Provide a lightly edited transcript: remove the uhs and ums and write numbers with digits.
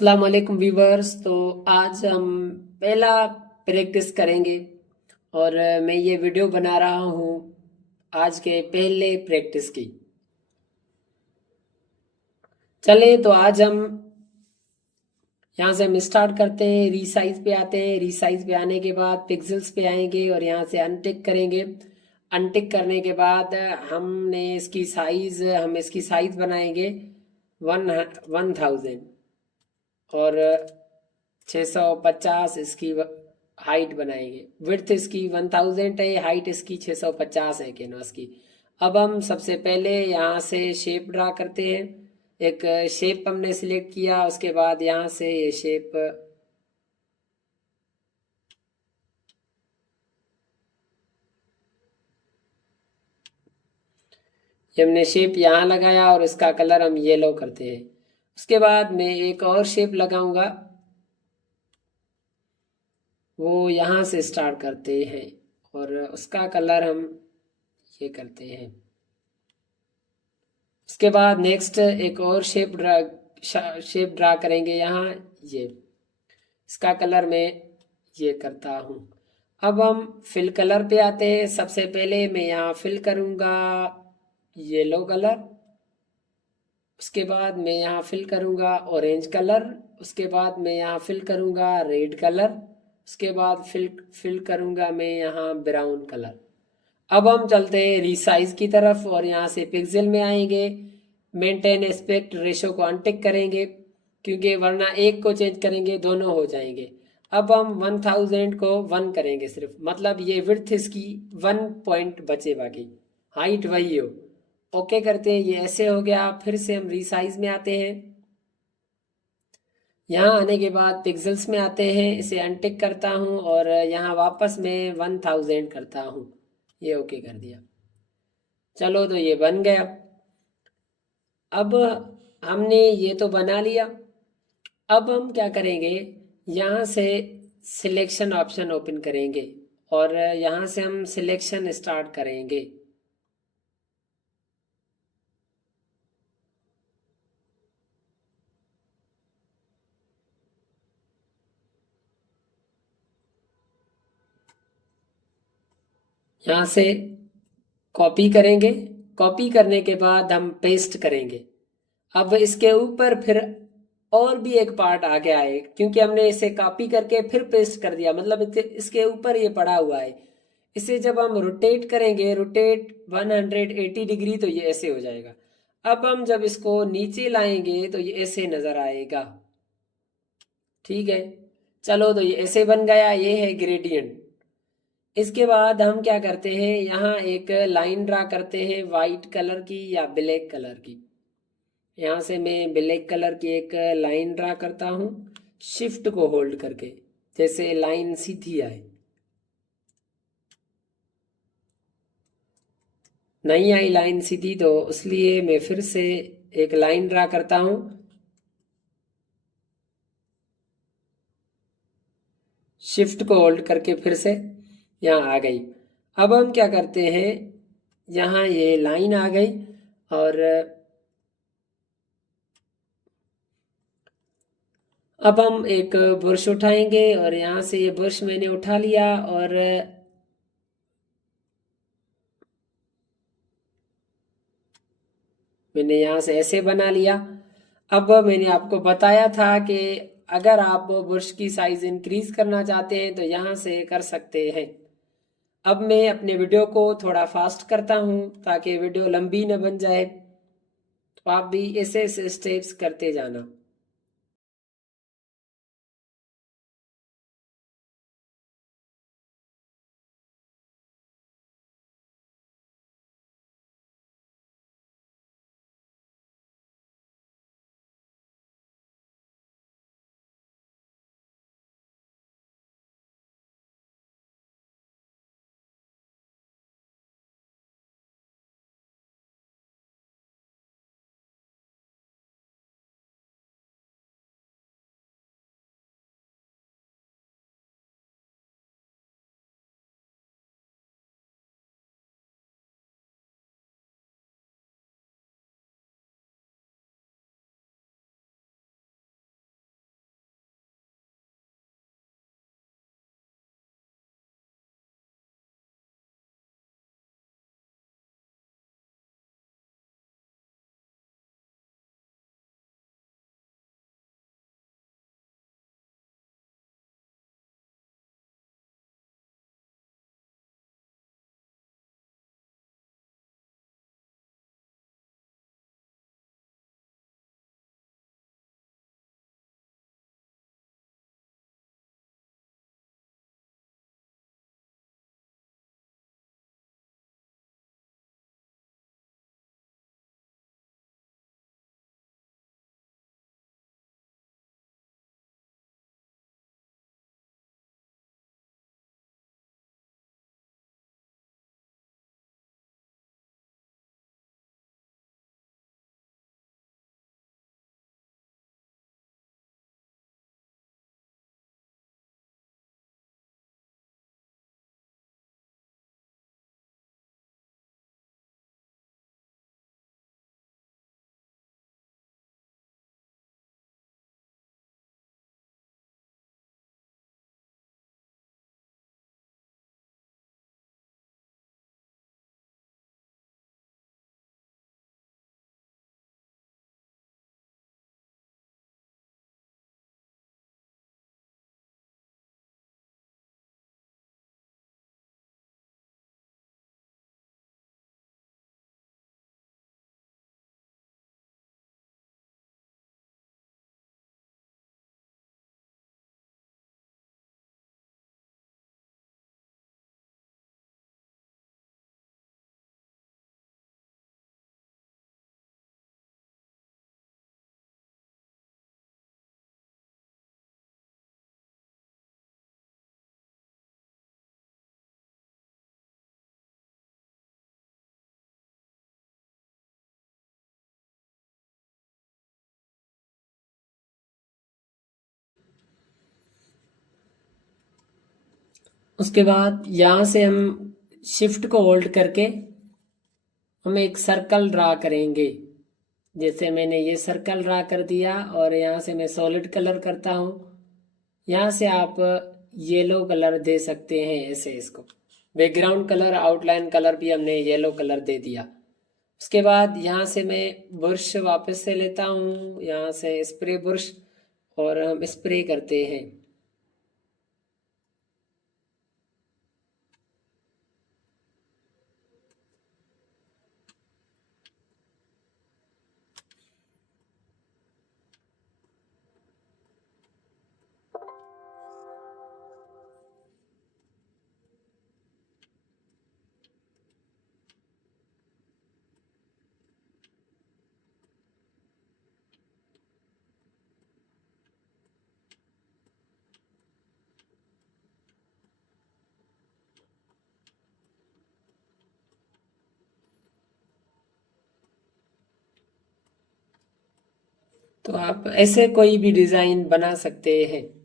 अस्सलाम वालेकुम व्यूवर्स। तो आज हम पहला प्रैक्टिस करेंगे और मैं ये वीडियो बना रहा हूँ आज के पहले प्रैक्टिस की। चले तो आज हम यहाँ से हम स्टार्ट करते हैं, रीसाइज पे आते हैं। रीसाइज पे आने के बाद पिक्सेल्स पे आएंगे और यहाँ से अनटिक करेंगे। अनटिक करने के बाद हम इसकी साइज बनाएंगे 1000 और 650 इसकी हाइट बनाएंगे। विड्थ इसकी 1000 है, हाइट इसकी 650 है कैनवास की। अब हम सबसे पहले यहाँ से शेप ड्रा करते हैं। एक शेप हमने सिलेक्ट किया, उसके बाद यहाँ से ये शेप ये हमने शेप यहाँ लगाया और इसका कलर हम येलो करते हैं। उसके बाद मैं एक और शेप लगाऊंगा, वो यहाँ से स्टार्ट करते हैं और उसका कलर हम ये करते हैं। उसके बाद नेक्स्ट एक और शेप ड्रा करेंगे यहाँ, ये इसका कलर मैं ये करता हूँ। अब हम फिल कलर पे आते हैं। सबसे पहले मैं यहाँ फिल करूँगा येलो कलर, उसके बाद मैं यहाँ फिल करूँगा ऑरेंज कलर, उसके बाद मैं यहाँ फिल करूँगा रेड कलर, उसके बाद फिल करूँगा मैं यहाँ ब्राउन कलर। अब हम चलते हैं रीसाइज की तरफ और यहाँ से पिक्सल में आएंगे। मेंटेन एस्पेक्ट रेशो को अनटिक करेंगे क्योंकि वरना एक को चेंज करेंगे दोनों हो जाएंगे। अब हम 1000 को 1 करेंगे सिर्फ, मतलब ये विड्थ इसकी 1 पॉइंट बचे, बाकी हाइट वही हो। ओके करते हैं, ये ऐसे हो गया। फिर से हम रीसाइज में आते हैं। यहाँ आने के बाद पिक्सल्स में आते हैं, इसे अनटिक करता हूँ और यहाँ वापस मैं 1000 करता हूँ। ये ओके कर दिया। चलो तो ये बन गया। अब हमने ये तो बना लिया। अब हम क्या करेंगे, यहाँ से सिलेक्शन ऑप्शन ओपन करेंगे और यहाँ से हम सिलेक्शन स्टार्ट करेंगे। यहाँ से कॉपी करेंगे, कॉपी करने के बाद हम पेस्ट करेंगे। अब इसके ऊपर फिर और भी एक पार्ट आ गया है, क्योंकि हमने इसे कॉपी करके फिर पेस्ट कर दिया, मतलब इसके ऊपर ये पड़ा हुआ है। इसे जब हम रोटेट करेंगे, रोटेट 180 डिग्री, तो ये ऐसे हो जाएगा। अब हम जब इसको नीचे लाएंगे तो ये ऐसे नजर आएगा। ठीक है, चलो तो ये ऐसे बन गया। ये है ग्रेडियंट। इसके बाद हम क्या करते हैं, यहाँ एक लाइन ड्रा करते हैं वाइट कलर की या ब्लैक कलर की। यहाँ से मैं ब्लैक कलर की एक लाइन ड्रा करता हूँ, शिफ्ट को होल्ड करके, जैसे लाइन सीधी आए। नहीं आई लाइन सीधी, तो इसलिए मैं फिर से एक लाइन ड्रा करता हूँ, शिफ्ट को होल्ड करके फिर से यहाँ आ गई। अब हम क्या करते हैं, यहाँ ये लाइन आ गई और अब हम एक ब्रश उठाएंगे और यहाँ से ये ब्रश मैंने उठा लिया और मैंने यहाँ से ऐसे बना लिया। अब मैंने आपको बताया था कि अगर आप ब्रश की साइज इंक्रीज करना चाहते हैं तो यहाँ से कर सकते हैं। अब मैं अपने वीडियो को थोड़ा फास्ट करता हूँ ताकि वीडियो लंबी न बन जाए, तो आप भी ऐसे ऐसे स्टेप्स करते जाना। उसके बाद यहाँ से हम शिफ्ट को होल्ड करके हम एक सर्कल ड्रा करेंगे। जैसे मैंने ये सर्कल ड्रा कर दिया और यहाँ से मैं सॉलिड कलर करता हूँ। यहाँ से आप येलो कलर दे सकते हैं ऐसे, इसको बैकग्राउंड कलर आउटलाइन कलर भी हमने येलो कलर दे दिया। उसके बाद यहाँ से मैं ब्रश वापस से लेता हूँ, यहाँ से स्प्रे ब्रश, और हम स्प्रे करते हैं। तो आप ऐसे कोई भी डिजाइन बना सकते हैं।